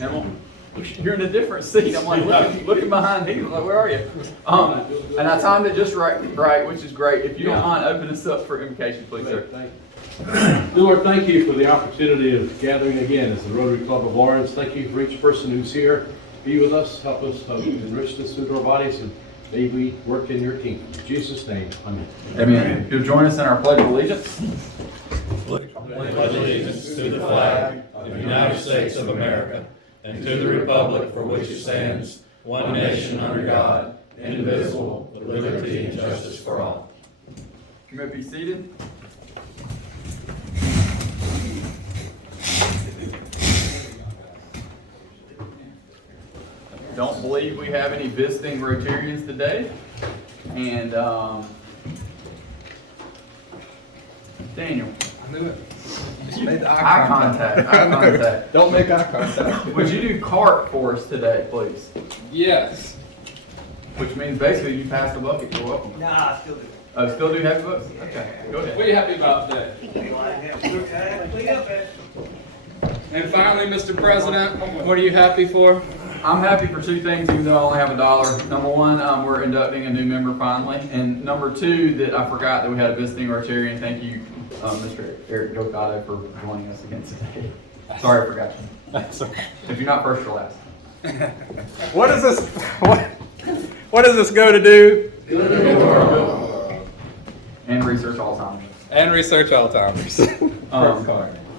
Emil, you're in a different seat. I'm like looking behind you. Like, where are you? And I timed it just right, which is great. If you don't mind, open us up for invocation, please, sir. Lord, thank you for the opportunity of gathering again as the Rotary Club of Lawrence. Thank you for each person who's here. Be with us, help us enrich this into our bodies, and may we work in your kingdom. In Jesus' name, amen. Amen. You'll join us in our Pledge of Allegiance. Pledge allegiance to the flag of the United States of America and to the republic for which it stands, one nation under God, indivisible, with liberty and justice for all. You may be seated. Don't believe we have any visiting Rotarians today. And Daniel. I knew it. Just made the Eye contact. Don't make eye contact. Would you do CART for us today, please? Yes. Which means basically you passed the bucket. You're welcome. Nah, I still do. Oh, still do have books? Okay, go ahead. What are you happy about today? And finally, Mr. President, what are you happy for? I'm happy for two things, even though I only have $1. Number one, we're inducting a new member finally. And number two, that I forgot that we had a visiting Rotarian. Thank you, Mr. Eric Delgado, for joining us again today. Sorry I forgot you. That's okay. If you're not first, you're last. What is this? What does this go to do? And research Alzheimer's. And research Alzheimer's.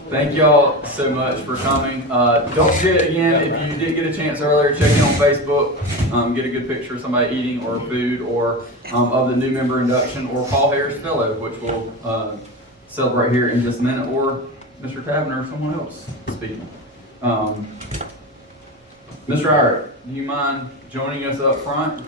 Thank y'all so much for coming. Don't forget, again, if you did get a chance earlier, check in on Facebook, get a good picture of somebody eating or food, or of the new member induction, or Paul Harris Fellow, which we'll celebrate here in just a minute, or Mr. Tavenner or someone else speaking. Mr. Irick, do you mind joining us up front?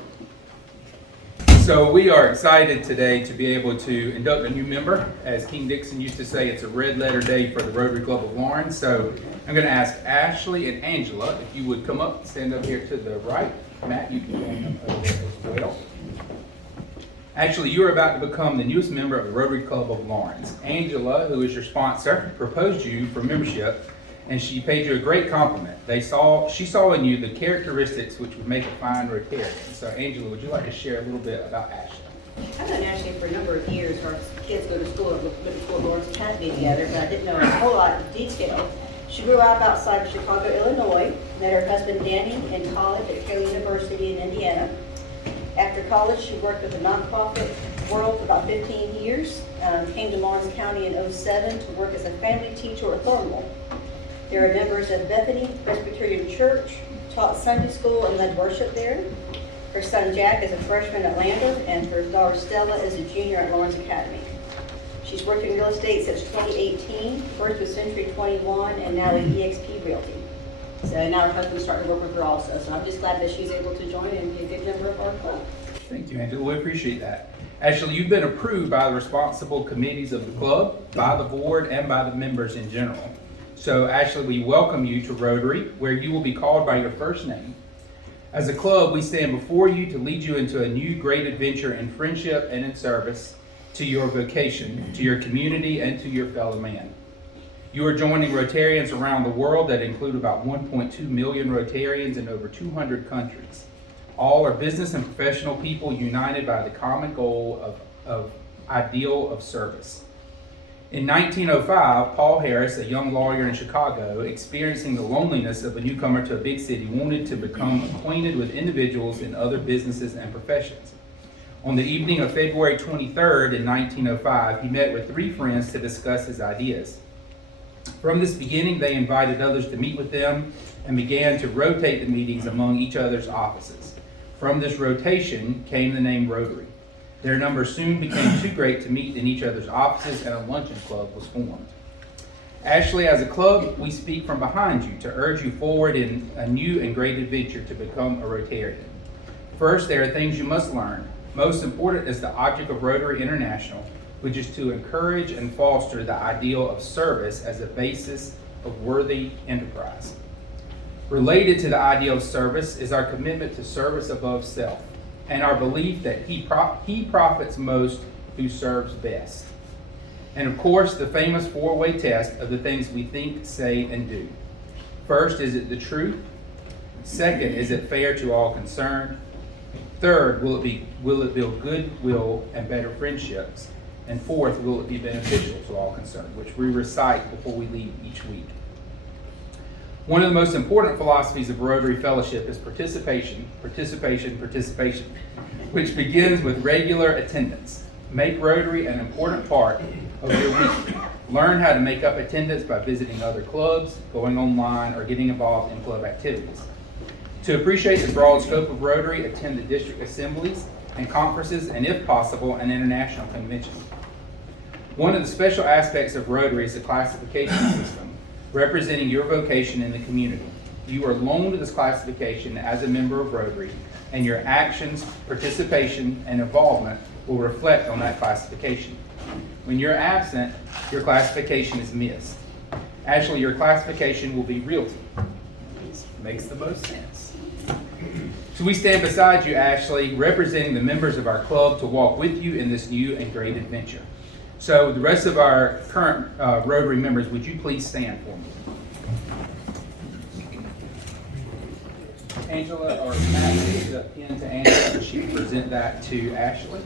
So we are excited today to be able to induct a new member. As King Dixon used to say, it's a red letter day for the Rotary Club of Lawrence. So I'm going to ask Ashley and Angela if you would come up, stand up here to the right. Matt, you can stand up over there as well. Actually, you are about to become the newest member of the Rotary Club of Lawrence. Angela, who is your sponsor, proposed you for membership, and she paid you a great compliment. She saw in you the characteristics which would make a fine Rotarian. So, Angela, would you like to share a little bit about Ashley? I've known Ashley for a number of years. Our kids go to school at Lawrence Academy together, but I didn't know a whole lot of detail. She grew up outside of Chicago, Illinois, met her husband Danny in college at Carroll University in Indiana. After college, she worked with the nonprofit world for about 15 years, came to Lawrence County in 2007 to work as a family teacher at Thornwell. They are members of Bethany Presbyterian Church, taught Sunday school and led worship there. Her son Jack is a freshman at Lander, and her daughter Stella is a junior at Lawrence Academy. She's worked in real estate since 2018, first with Century 21, and now with EXP Realty. So now her husband's starting to work with her also. So I'm just glad that she's able to join and be a good member of our club. Thank you, Angela. We appreciate that. Ashley, you've been approved by the responsible committees of the club, by the board, and by the members in general. So, Ashley, we welcome you to Rotary, where you will be called by your first name. As a club, we stand before you to lead you into a new great adventure in friendship and in service to your vocation, to your community, and to your fellow man. You are joining Rotarians around the world that include about 1.2 million Rotarians in over 200 countries. All are business and professional people united by the common goal of ideal of service. In 1905, Paul Harris, a young lawyer in Chicago, experiencing the loneliness of a newcomer to a big city, wanted to become acquainted with individuals in other businesses and professions. On the evening of February 23rd in 1905, he met with 3 friends to discuss his ideas. From this beginning, they invited others to meet with them and began to rotate the meetings among each other's offices. From this rotation came the name Rotary. Their number soon became too great to meet in each other's offices, and a luncheon club was formed. Ashley, as a club, we speak from behind you to urge you forward in a new and great adventure to become a Rotarian. First, there are things you must learn. Most important is the object of Rotary International, which is to encourage and foster the ideal of service as a basis of worthy enterprise. Related to the ideal of service is our commitment to service above self, and our belief that he profits most who serves best. And of course, the famous 4-way test of the things we think, say, and do. First, is it the truth? Second, is it fair to all concerned? Third, will it build goodwill and better friendships? And fourth, will it be beneficial to all concerned, which we recite before we leave each week. One of the most important philosophies of Rotary Fellowship is participation, which begins with regular attendance. Make Rotary an important part of your week. Learn how to make up attendance by visiting other clubs, going online, or getting involved in club activities. To appreciate the broad scope of Rotary, attend the district assemblies and conferences, and if possible, an international convention. One of the special aspects of Rotary is the classification system, representing your vocation in the community. You are loaned to this classification as a member of Rotary, and your actions, participation, and involvement will reflect on that classification. When you're absent, your classification is missed. Actually, your classification will be realty. Makes the most sense. So we stand beside you, Ashley, representing the members of our club to walk with you in this new and great adventure. So the rest of our current Rotary members, would you please stand for me? Angela, or Matt, give the pen to Angela, and she can present that to Ashley.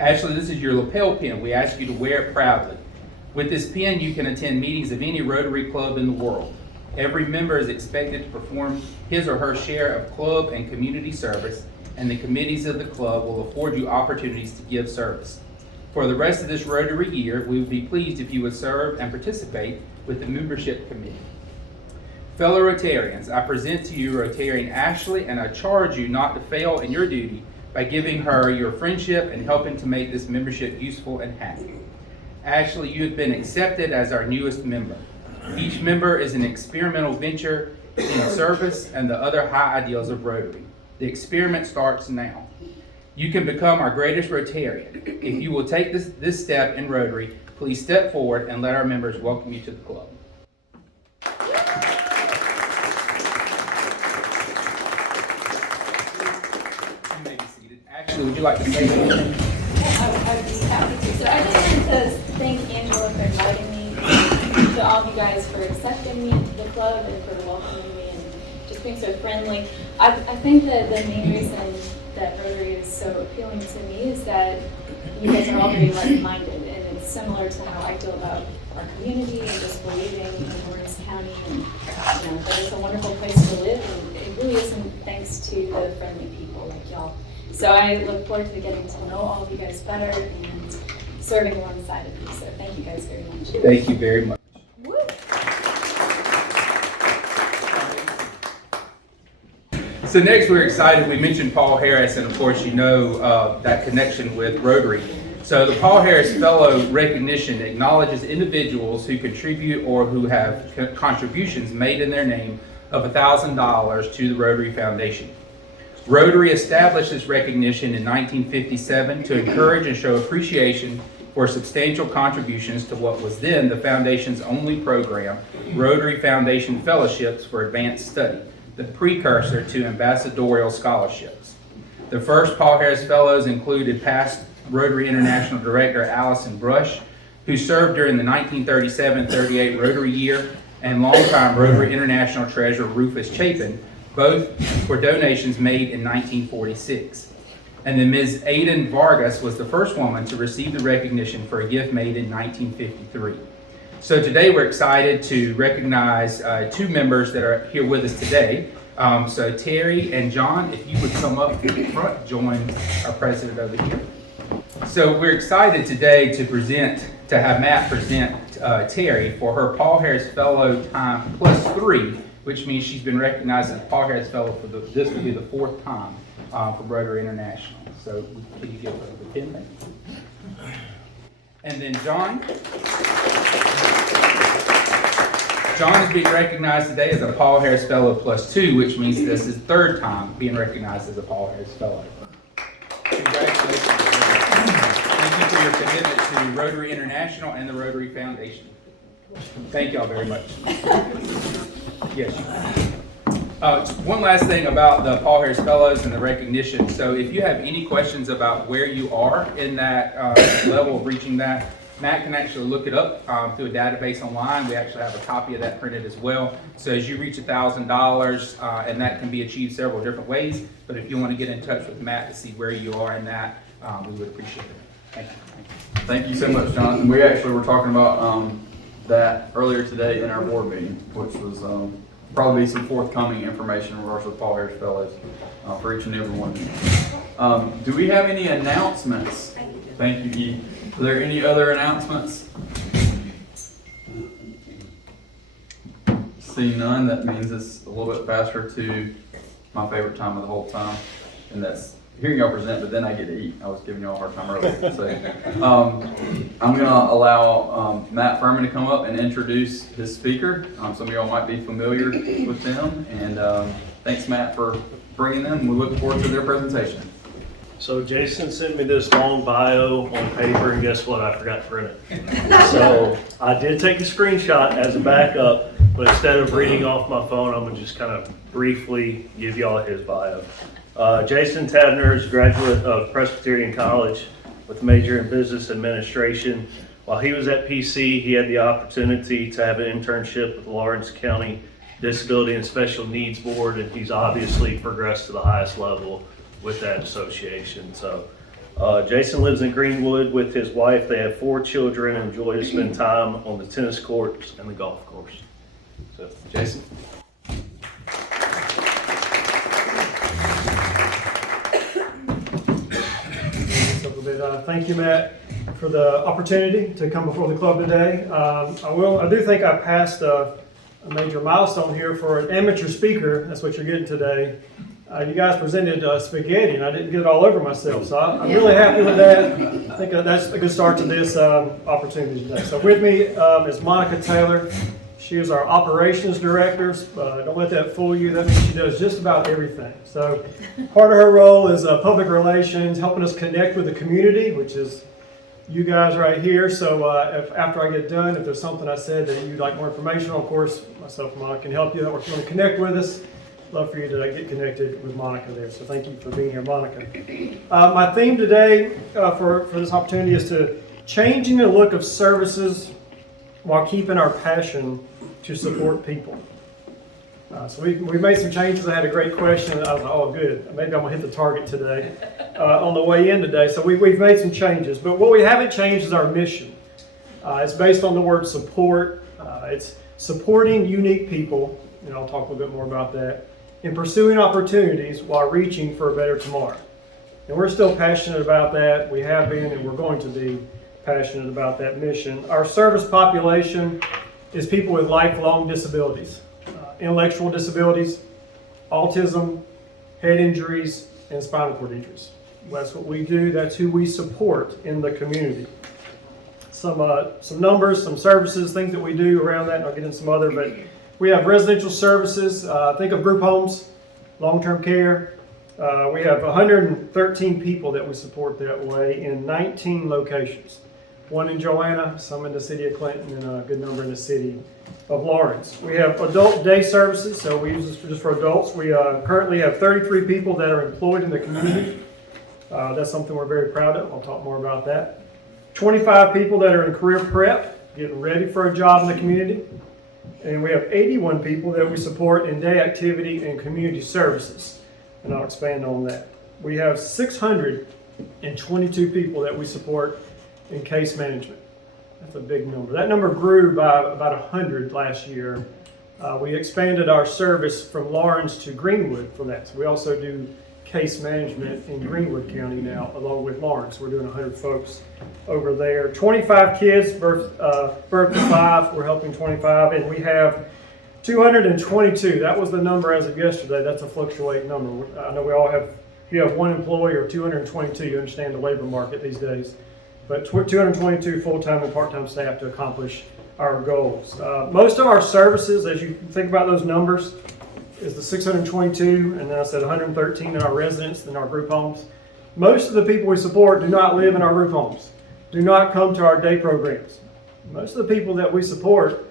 Ashley, this is your lapel pin. We ask you to wear it proudly. With this pin, you can attend meetings of any Rotary club in the world. Every member is expected to perform his or her share of club and community service, and the committees of the club will afford you opportunities to give service. For the rest of this Rotary year, we would be pleased if you would serve and participate with the membership committee. Fellow Rotarians, I present to you Rotarian Ashley, and I charge you not to fail in your duty by giving her your friendship and helping to make this membership useful and happy. Ashley, you have been accepted as our newest member. Each member is an experimental venture in service and the other high ideals of Rotary. The experiment starts now. You can become our greatest Rotarian. If you will take this step in Rotary, please step forward and let our members welcome you to the club. You may be seated. Ashley, would you like to say anything? I would be happy to. So I just wanted to thank Angela for inviting me, to all of you guys for accepting me into the club and for welcoming me and just being so friendly. I think that the main reason that Rotary is so appealing to me is that you guys are all very like-minded, and it's similar to how I feel about our community and just believing in Lawrence County, and that it's a wonderful place to live, and it really isn't thanks to the friendly people like y'all. So I look forward to getting to know all of you guys better and serving alongside of you. So thank you guys very much. Thank you very much. Woo. So next we're excited. We mentioned Paul Harris, and of course you know that connection with Rotary. So the Paul Harris Fellow recognition acknowledges individuals who contribute or who have contributions made in their name of $1,000 to the Rotary Foundation. Rotary established this recognition in 1957 to encourage and show appreciation for substantial contributions to what was then the Foundation's only program, Rotary Foundation Fellowships for Advanced Study, the precursor to ambassadorial scholarships. The first Paul Harris Fellows included past Rotary International Director Allison Brush, who served during the 1937-38 Rotary year, and longtime Rotary International Treasurer Rufus Chapin, both for donations made in 1946. And then Ms. Aidan Vargas was the first woman to receive the recognition for a gift made in 1953. So today we're excited to recognize two members that are here with us today. So Terry and John, if you would come up front, join our president over here. So we're excited today to have Matt present Terry for her Paul Harris Fellow time +3, which means she's been recognized as a Paul Harris Fellow for this will be the 4th time for Rotary International. So can you give her the pin there? And then John. John is being recognized today as a Paul Harris Fellow +2, which means this is 3rd time being recognized as a Paul Harris Fellow. Congratulations. Thank you for your commitment to Rotary International and the Rotary Foundation. Thank y'all very much. Yes, you can. Just one last thing about the Paul Harris Fellows and the recognition. So if you have any questions about where you are in that level of reaching that, Matt can actually look it up through a database online. We actually have a copy of that printed as well. So as you reach $1,000, and that can be achieved several different ways, but if you want to get in touch with Matt to see where you are in that, we would appreciate it. Thank you. Thank you so much, Jonathan. We actually were talking about that earlier today in our board meeting, which was probably some forthcoming information in regards to the Paul Harris Fellows for each and every one. Do we have any announcements? Thank you, Edie. Are there any other announcements? See none, that means it's a little bit faster to my favorite time of the whole time, and that's hearing y'all present, but then I get to eat. I was giving y'all a hard time earlier. So I'm gonna allow Matt Furman to come up and introduce his speaker. Some of y'all might be familiar with them, and thanks, Matt, for bringing them. We look forward to their presentation. So Jason sent me this long bio on paper, and guess what? I forgot to print it. So I did take a screenshot as a backup, but instead of reading off my phone, I'm gonna just kind of briefly give y'all his bio. Jason Tavenner is a graduate of Presbyterian College with a major in business administration. While he was at PC, he had the opportunity to have an internship with the Lawrence County Disability and Special Needs Board, and he's obviously progressed to the highest level with that association. So Jason lives in Greenwood with his wife. They have 4 children and enjoy to spend time on the tennis courts and the golf course. So Jason. Thank you, Matt, for the opportunity to come before the club today. I do think I passed a major milestone here for an amateur speaker. That's what you're getting today. You guys presented spaghetti, and I didn't get it all over myself, so I'm really happy with that. I think that's a good start to this opportunity today. So with me is Monica Taylor. She is our operations director. Don't let that fool you. That means she does just about everything. So part of her role is public relations, helping us connect with the community, which is you guys right here. So if after I get done, if there's something I said that you'd like more information on, of course, myself and Monica can help you. Or if you want to connect with us, love for you to get connected with Monica there. So thank you for being here, Monica. My theme today for this opportunity is to changing the look of services while keeping our passion to support people. So we made some changes. I had a great question. I was like, oh, good. Maybe I'm going to hit the target today on the way in today. So we've made some changes. But what we haven't changed is our mission. It's based on the word support. It's supporting unique people, and I'll talk a little bit more about that, in pursuing opportunities while reaching for a better tomorrow. And we're still passionate about that. We have been, and we're going to be passionate about that mission. Our service population is people with lifelong disabilities, intellectual disabilities, autism, head injuries, and spinal cord injuries. That's what we do. That's who we support in the community. Some numbers, some services, things that we do around that, and I'll get into some other, but we have residential services. Think of group homes, long-term care. We have 113 people that we support that way in 19 locations. One in Joanna, some in the city of Clinton, and a good number in the city of Lawrence. We have adult day services, so we use this just for adults. We currently have 33 people that are employed in the community. That's something we're very proud of. I'll talk more about that. 25 people that are in career prep, getting ready for a job in the community. And we have 81 people that we support in day activity and community services. And I'll expand on that. We have 622 people that we support in case management. That's a big number. That number grew by about 100 last year. We expanded our service from Lawrence to Greenwood for that. So we also do case management in Greenwood County now, along with Lawrence. We're doing 100 folks over there. 25 kids, birth to 5, we're helping 25, and we have 222. That was the number as of yesterday. That's a fluctuating number. I know we all have, if you have one employee or 222, you understand the labor market these days. But 222 full-time and part-time staff to accomplish our goals. Most of our services, as you think about those numbers, is the 622, and then I said 113 in our residents and our group homes. Most of the people we support do not live in our group homes, do not come to our day programs. Most of the people that we support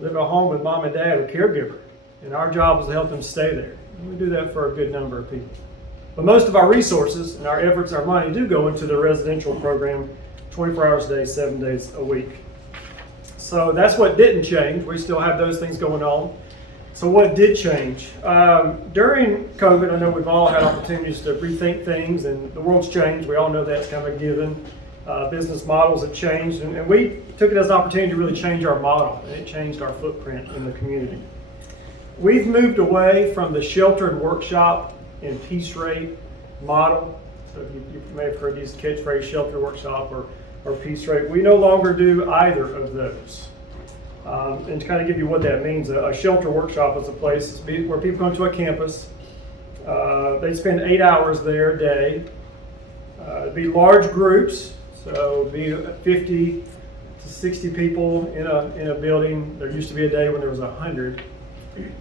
live at home with mom and dad or caregiver. and our job is to help them stay there. And we do that for a good number of people. But most of our resources and our efforts, our money do go into the residential program 24 hours a day, 7 days a week. So that's what didn't change. We still have those things going on. So what did change? During COVID, I know we've all had opportunities to rethink things, and the world's changed. We all know that's kind of a given. Business models have changed, and we took it as an opportunity to really change our model, and it changed our footprint in the community. We've moved away from the shelter and workshop and piece rate model. So you may have heard these catchphrase, shelter workshop or piece rate. We no longer do either of those. And to kind of give you what that means, a shelter workshop is a place where people come to a campus. They spend 8 hours there a day. It'd be large groups, so it'd be 50 to 60 people in a building. There used to be a day when there was 100.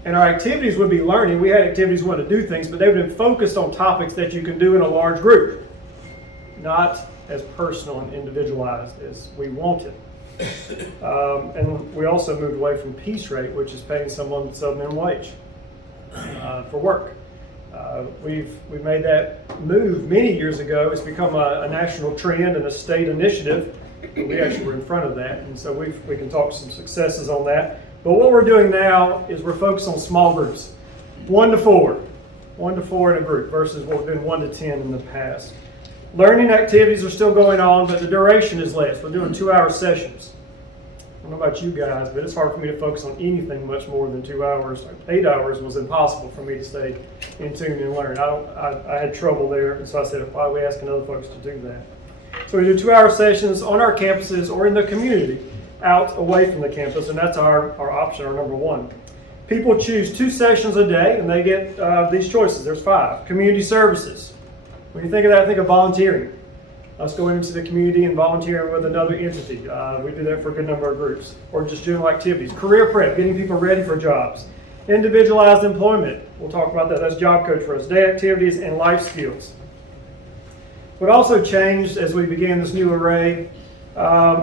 And our activities would be learning. We had activities we wanted to do things, but they would have been focused on topics that you can do in a large group, not as personal and individualized as we wanted. And we also moved away from piece rate, which is paying someone sub-minimum wage for work. We've made that move many years ago. It's become a national trend and a state initiative. We actually were in front of that, and so we can talk some successes on that. But what we're doing now is we're focused on small groups, 1 to 4 in a group versus what we've been 1 to 10 in the past. Learning activities are still going on, but the duration is less. We're doing 2-hour sessions. I don't know about you guys, but it's hard for me to focus on anything much more than 2 hours. 8 hours was impossible for me to stay in tune and learn. I had trouble there, and so I said, why are we asking other folks to do that? So we do 2-hour sessions on our campuses or in the community, out away from the campus, and that's our option, our number one. People choose 2 sessions a day, and they get these choices. There's 5. Community services. When you think of that, think of volunteering. Us going into the community and volunteering with another entity. We do that for a good number of groups. Or just general activities. Career prep, getting people ready for jobs. Individualized employment. We'll talk about that. That's job coach for us. Day activities and life skills. What also changed as we began this new array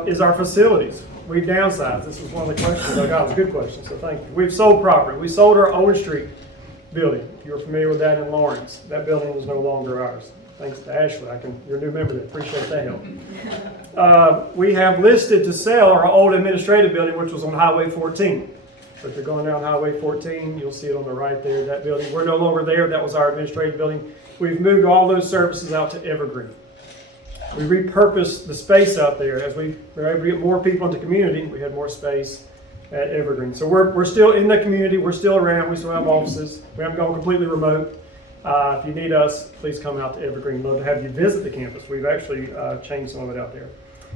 is our facilities. We've downsized. This was one of the questions I got. It was a good question, so thank you. We've sold property. We sold our Owen Street building. If you're familiar with that in Lawrence, that building is no longer ours. Thanks to Ashley. You're a new member there. Appreciate that help. We have listed to sell our old administrative building, which was on Highway 14. So if you're going down Highway 14, you'll see it on the right there, that building. We're no longer there. That was our administrative building. We've moved all those services out to Evergreen. We repurposed the space out there. As we were able to get more people in the community, we had more space at Evergreen. So we're still in the community. We're still around. We still have offices. We haven't gone completely remote. If you need us, please come out to Evergreen. We'd love to have you visit the campus. We've actually changed some of it out there.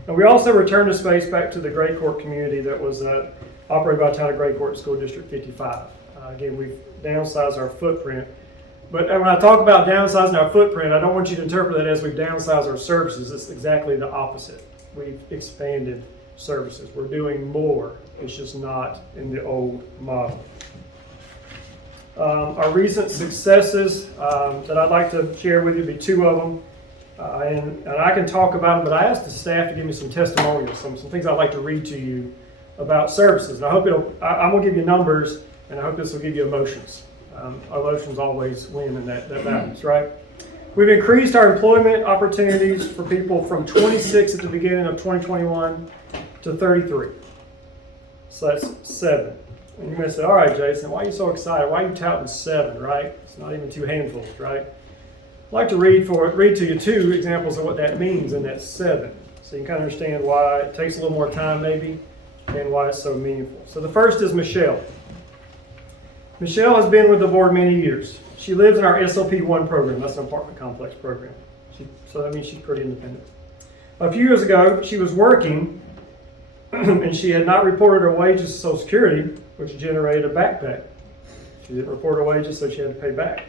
And we also returned the space back to the Gray Court community that was operated by the town of Gray Court School District 55. Again, we've downsized our footprint. But when I talk about downsizing our footprint, I don't want you to interpret that as we've downsized our services. It's exactly the opposite. We've expanded services. We're doing more. It's just not in the old model. Our recent successes that I'd like to share with you would be 2 of them. And I can talk about them, but I asked the staff to give me some testimonials, some things I'd like to read to you about services. And I hope I'm going to give you numbers, and I hope this will give you emotions. Our emotions always win in that balance, right? We've increased our employment opportunities for people from 26 at the beginning of 2021 to 33. So that's 7. And you may say, all right, Jason, why are you so excited? Why are you touting 7, right? It's not even 2 handfuls, right? I'd like to read to you 2 examples of what that means in that 7. So you can kind of understand why it takes a little more time maybe and why it's so meaningful. So the first is Michelle. Michelle has been with the board many years. She lives in our SLP1 program. That's an apartment complex program. So that means she's pretty independent. A few years ago, she was working and she had not reported her wages to Social Security, which generated a backpay. She didn't report her wages, so she had to pay back.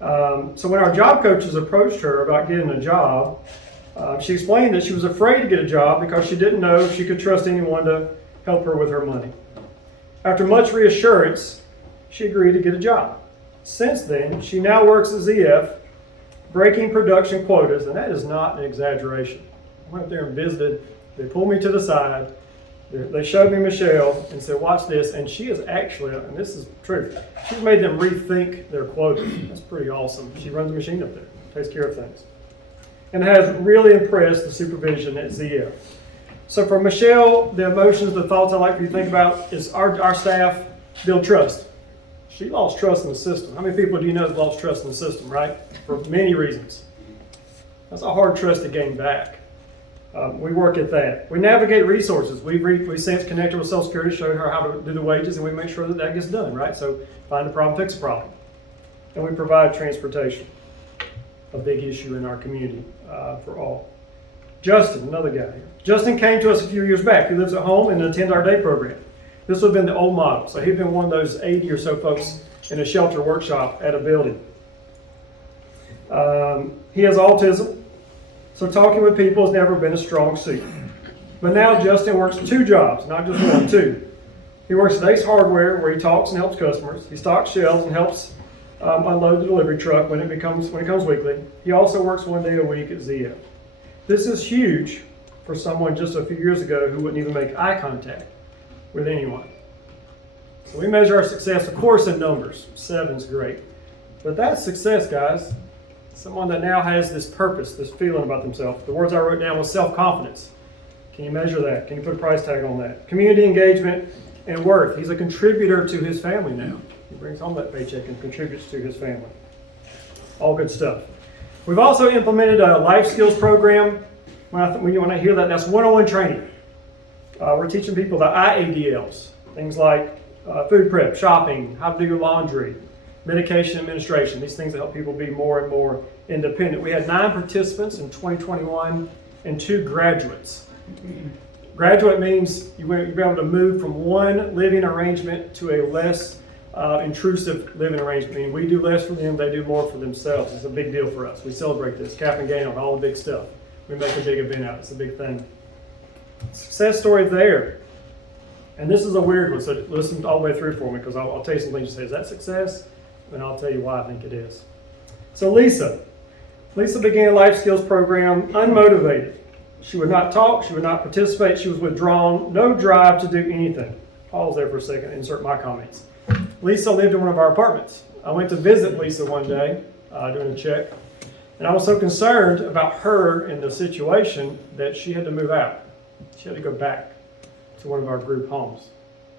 So when our job coaches approached her about getting a job, she explained that she was afraid to get a job because she didn't know if she could trust anyone to help her with her money. After much reassurance, she agreed to get a job. Since then, she now works as EF, breaking production quotas, and that is not an exaggeration. I went up there and visited. They pulled me to the side. They showed me Michelle and said, watch this, and she is actually, and this is true, she's made them rethink their quotas. That's pretty awesome. She runs a machine up there, takes care of things, and has really impressed the supervision at ZF. So for Michelle, the emotions, the thoughts I'd like for you to think about is our staff build trust. She lost trust in the system. How many people do you know have lost trust in the system, right? For many reasons. That's a hard trust to gain back. We work at that. We navigate resources. We since connected with Social Security, show her how to do the wages, and we make sure that that gets done, right? So find a problem, fix a problem. And we provide transportation, a big issue in our community for all. Justin, another guy here. Justin came to us a few years back. He lives at home and attends our day program. This would have been the old model. So he'd been one of those 80 or so folks in a shelter workshop at a building. He has autism. So talking with people has never been a strong suit. But now Justin works 2 jobs, not just 1, 2. He works at Ace Hardware, where he talks and helps customers. He stocks shelves and helps unload the delivery truck when it comes weekly. He also works 1 day a week at ZF. This is huge for someone just a few years ago who wouldn't even make eye contact with anyone. So we measure our success, of course, in numbers. 7's great. But that's success, guys. Someone that now has this purpose, this feeling about themselves. The words I wrote down was self-confidence. Can you measure that? Can you put a price tag on that? Community engagement and worth. He's a contributor to his family now. He brings home that paycheck and contributes to his family. All good stuff. We've also implemented a life skills program. When you want to hear that, that's one-on-one training. We're teaching people the IADLs, things like food prep, shopping, how to do your laundry, medication administration, these things that help people be more and more independent. We had 9 participants in 2021 and 2 graduates. Graduate means you'll be able to move from one living arrangement to a less intrusive living arrangement. I mean, we do less for them, they do more for themselves. It's a big deal for us. We celebrate this, cap and gown, all the big stuff. We make a big event out. It's a big thing. Success story there. And this is a weird one, so listen all the way through for me, because I'll tell you some things you say, is that success? And I'll tell you why I think it is. So Lisa began a life skills program unmotivated. She would not talk, she would not participate, she was withdrawn, no drive to do anything. Pause there for a second, insert my comments. Lisa lived in one of our apartments. I went to visit Lisa one day, doing a check, and I was so concerned about her and the situation that she had to move out. She had to go back to one of our group homes.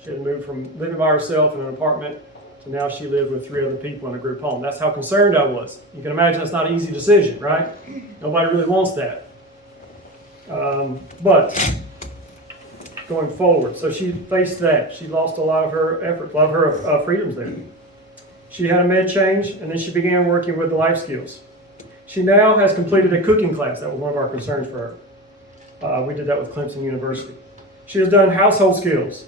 She had moved from living by herself in an apartment to now she lived with 3 other people in a group home. That's how concerned I was. You can imagine that's not an easy decision, right? Nobody really wants that. But going forward, so she faced that. She lost a lot of her effort, a lot of her freedoms there. She had a med change, and then she began working with the life skills. She now has completed a cooking class. That was one of our concerns for her. We did that with Clemson University. She has done household skills.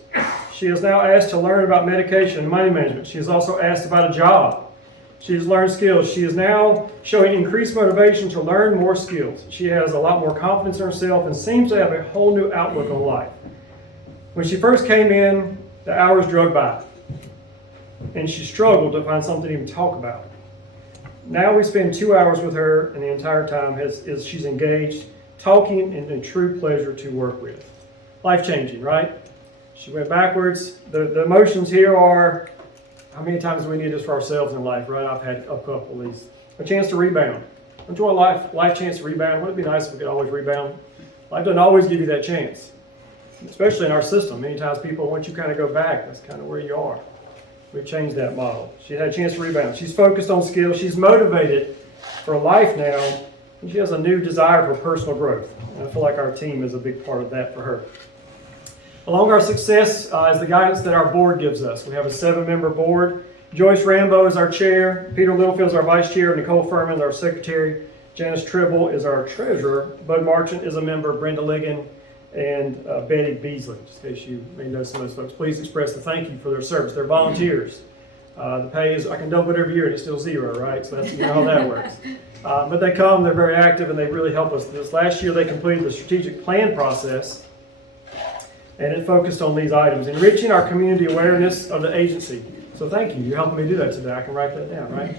She is now asked to learn about medication and money management. She is also asked about a job. She has learned skills. She is now showing increased motivation to learn more skills. She has a lot more confidence in herself and seems to have a whole new outlook on life. When she first came in, the hours dragged by, and she struggled to find something to even talk about. Now we spend 2 hours with her, and the entire time she's engaged, talking, and a true pleasure to work with. Life-changing, right? She went backwards. The emotions here are, how many times do we need this for ourselves in life, right? I've had a couple of these. A chance to rebound. Don't you want a life chance to rebound? Wouldn't it be nice if we could always rebound? Life doesn't always give you that chance, especially in our system. Many times people, once you kind of go back, that's kind of where you are. We've changed that model. She had a chance to rebound. She's focused on skills. She's motivated for life now, and she has a new desire for personal growth. And I feel like our team is a big part of that for her. Along our success is the guidance that our board gives us. We have a 7-member board. Joyce Rambo is our chair. Peter Littlefield is our vice chair. Nicole Furman is our secretary. Janice Tribble is our treasurer. Bud Marchant is a member. Brenda Ligon and Betty Beasley. Just in case you may know some of those folks, please express the thank you for their service. They're volunteers. The pay is, I can double it every year and it's still 0, right? So that's, you know how that works. But they come, they're very active, and they really help us. This last year they completed the strategic plan process, and it focused on these items, enriching our community awareness of the agency. So thank you. You're helping me do that today. I can write that down, right?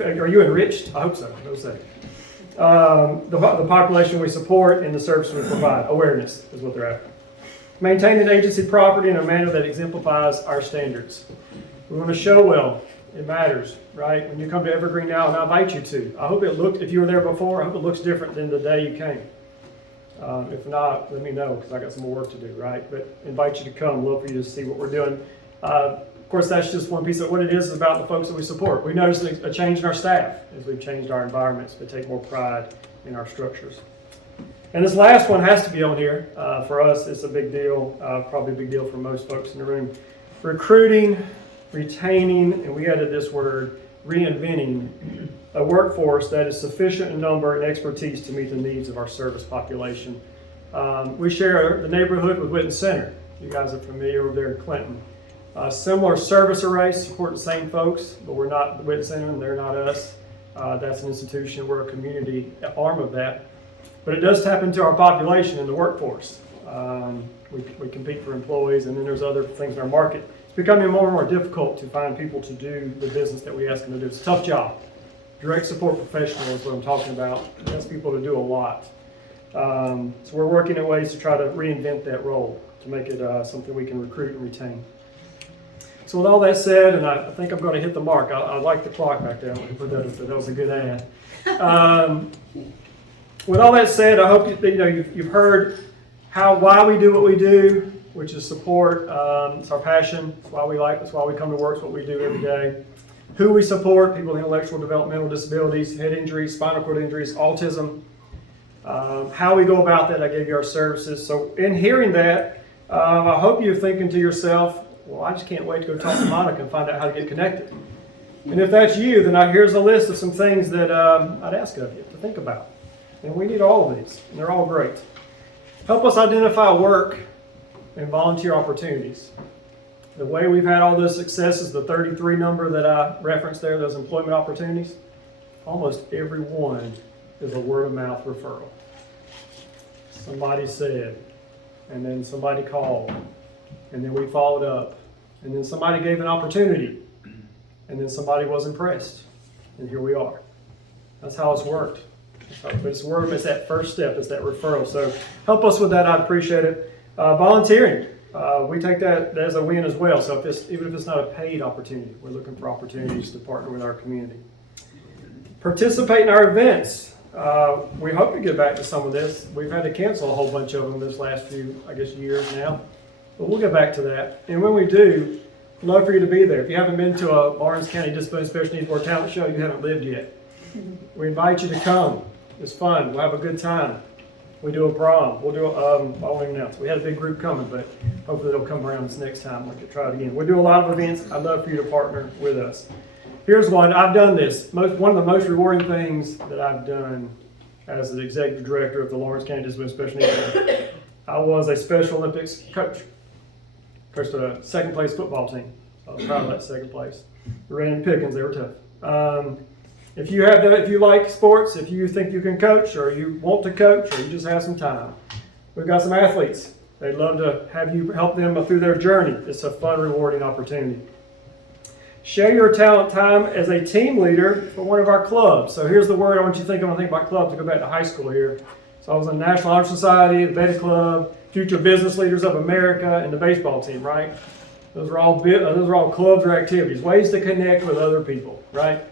Are you enriched? I hope so. No say. The population we support and the services we provide. Awareness is what they're after. Maintaining agency property in a manner that exemplifies our standards. We want to show well. It matters, right? When you come to Evergreen now, and I invite you to, I hope it looked, if you were there before, I hope it looks different than the day you came. If not, let me know, because I got some more work to do, right? But invite you to come. Love for you to see what we're doing. Of course, that's just one piece of what it is about the folks that we support. We noticed a change in our staff as we've changed our environments. We take more pride in our structures. And this last one has to be on here. For us, it's a big deal, probably a big deal for most folks in the room. Recruiting, retaining, and we added this word, reinventing a workforce that is sufficient in number and expertise to meet the needs of our service population. We share the neighborhood with Witten Center. You guys are familiar over there in Clinton. Similar service array, support the same folks, but we're not the Witten Center and they're not us. That's an institution, we're a community arm of that. But it does tap into our population in the workforce. We compete for employees, and then there's other things in our market. It's becoming more and more difficult to find people to do the business that we ask them to do. It's a tough job. Direct support professional is what I'm talking about. We ask people to do a lot. So we're working at ways to try to reinvent that role, to make it something we can recruit and retain. So with all that said, and I think I'm going to hit the mark. I like the clock back there. I'm going to put that up there. That was a good ad. With all that said, I hope you've heard why we do what we do, which is support. It's our passion. It's why we like. It's why we come to work. It's what we do every day. Who we support: people with intellectual developmental disabilities, head injuries, spinal cord injuries, autism. How we go about that, I gave you our services. So in hearing that, I hope you're thinking to yourself, well, I just can't wait to go talk to Monica and find out how to get connected. And if that's you, then here's a list of some things that I'd ask of you to think about. And we need all of these, and they're all great. Help us identify work and volunteer opportunities. The way we've had all those successes, the 33 number that I referenced there, those employment opportunities, almost every one is a word-of-mouth referral. Somebody said, and then somebody called, and then we followed up, and then somebody gave an opportunity, and then somebody was impressed, and here we are. That's how it's worked. But it's that first step, it's that referral. So help us with that, I'd appreciate it. Volunteering, we take that as a win as well. So even if it's not a paid opportunity, we're looking for opportunities to partner with our community. Participate in our events. We hope to get back to some of this. We've had to cancel a whole bunch of them this last few, years now. But we'll get back to that. And when we do, I'd love for you to be there. If you haven't been to a Lawrence County Disabilities Special Needs Board talent show, you haven't lived yet. We invite you to come. It's fun. We'll have a good time. We do a prom. We'll do I won't even announce. We had a big group coming, but hopefully they'll come around this next time. We can try it again. We do a lot of events. I'd love for you to partner with us. Here's one. I've done this. One of the most rewarding things that I've done as the executive director of the Lawrence County Disabilities Special Needs Board. I was a Special Olympics coach. Coached a second place football team. I was proud of that second place. We ran in Pickens. They were tough. If you like sports, if you think you can coach, or you want to coach, or you just have some time, we've got some athletes. They'd love to have you help them through their journey. It's a fun, rewarding opportunity. Share your talent time as a team leader for one of our clubs. So here's the word I want you to think about clubs to go back to high school here. So I was in the National Honor Society, the Betty Club, Future Business Leaders of America, and the baseball team, right? Those are all clubs or activities, ways to connect with other people, right?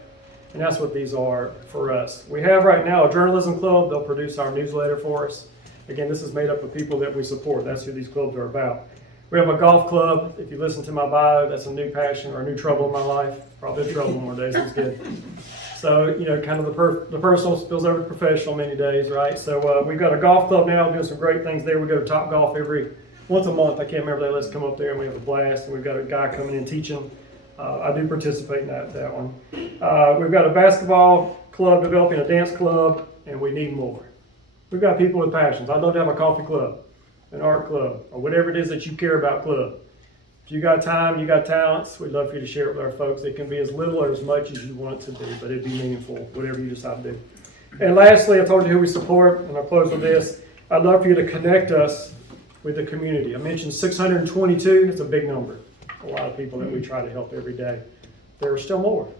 And that's what these are for us. We have right now a journalism club. They'll produce our newsletter for us. Again, this is made up of people that we support. That's who these clubs are about. We have a golf club. If you listen to my bio, that's a new passion or a new trouble in my life. Probably trouble more days. It's good. So, kind of the personal spills over to professional many days, right? So we've got a golf club now doing some great things there. We go to Top Golf once a month. I can't remember, they let us come up there and we have a blast. And we've got a guy coming in teaching. I do participate in that one. We've got a basketball club developing a dance club, and we need more. We've got people with passions. I'd love to have a coffee club, an art club, or whatever it is that you care about club. If you got time, you got talents, we'd love for you to share it with our folks. It can be as little or as much as you want it to be, but it'd be meaningful, whatever you decide to do. And lastly, I told you who we support, and I'll close with this. I'd love for you to connect us with the community. I mentioned 622. It's a big number. A lot of people that we try to help every day. There are still more.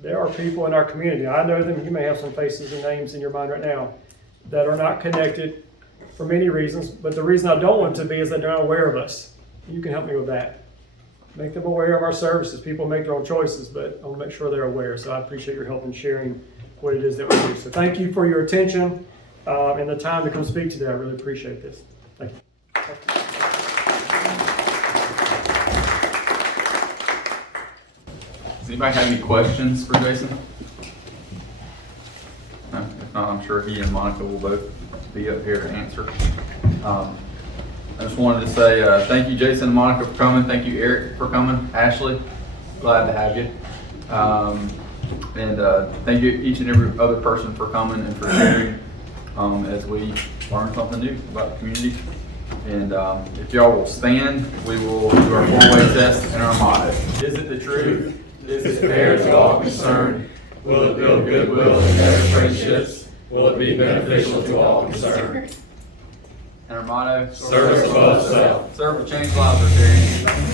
There are people in our community. I know them. You may have some faces and names in your mind right now that are not connected for many reasons, but the reason I don't want it to be is that they're not aware of us. You can help me with that. Make them aware of our services. People make their own choices, but I want to make sure they're aware. So I appreciate your help in sharing what it is that we do. So thank you for your attention and the time to come speak today. I really appreciate this. Thank you. Does anybody have any questions for Jason? No, if not, I'm sure he and Monica will both be up here to answer. I just wanted to say thank you, Jason and Monica, for coming. Thank you, Eric, for coming. Ashley, glad to have you. And thank you, each and every other person, for coming and for sharing as we learn something new about the community. And if y'all will stand, we will do our four-way test and our motto. Is it the truth? Is it fair to all concerned? Will it build goodwill and better friendships? Will it be beneficial to all concerned? And our motto? Service above self. Serve will change lives, Rotary.